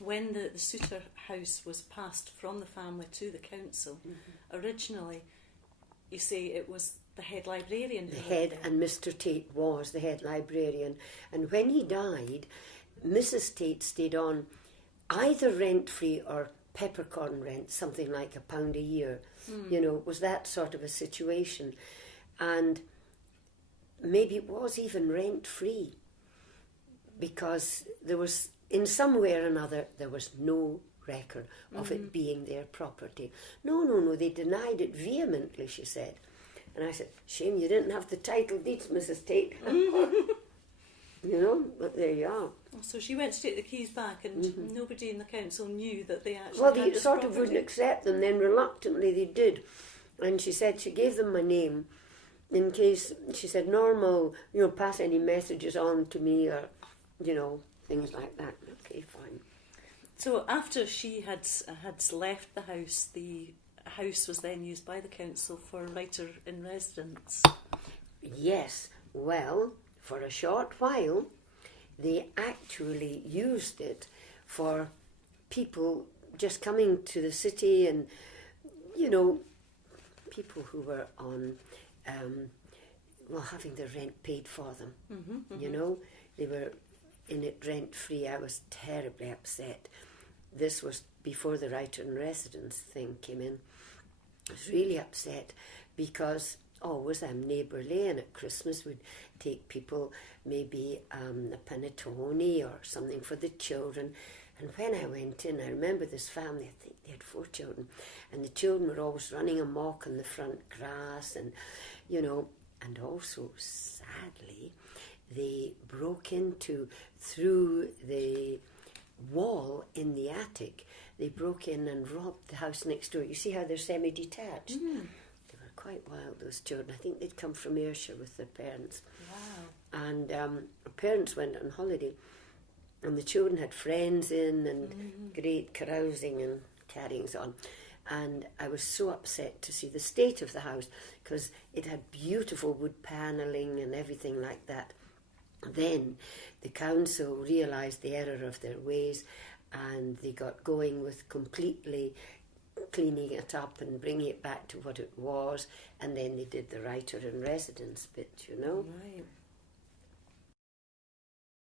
when the Soutar House was passed from the family to the council, originally, you say it was the head librarian who The lived head, there. and Mr. Tate was the head librarian. And when he died, Mrs. Tate stayed on either rent-free or peppercorn rent, something like £1 a year. You know, it was that sort of a situation. And maybe it was even rent-free, because there was, in some way or another, there was no record of it being their property. No, they denied it vehemently, she said. And I said, shame you didn't have the title deeds, Mrs. Tate. You know, but there you are. So she went to take the keys back, and nobody in the council knew that they actually Well, had they this sort of property. wouldn't accept them, then reluctantly they did. And she said she gave them my name in case, she said, Norma will, you know, pass any messages on to me, or, you know, things like that. Okay, fine. So after she had left the house was then used by the council for writer-in-residence. Yes, well, for a short while, they actually used it for people just coming to the city, and, you know, people who were on, having their rent paid for them. You know, they were in it rent-free. I was terribly upset. This was before the writer-in-residence thing came in. I was really upset because always I'm neighbourly, and at Christmas we'd take people maybe a panettone or something for the children. And when I went in, I remember this family, I think they had 4 children, and the children were always running amok in the front grass, and, you know, and also, sadly, they broke into, through the wall in the attic, they broke in and robbed the house next door. You see how they're semi-detached? They were quite wild, those children. I think they'd come from Ayrshire with their parents. Wow. And the parents went on holiday, and the children had friends in, and great carousing and carryings on. And I was so upset to see the state of the house, because it had beautiful wood panelling and everything like that. Then the council realised the error of their ways, and they got going with completely cleaning it up and bringing it back to what it was, and then they did the writer-in-residence bit, you know. Right.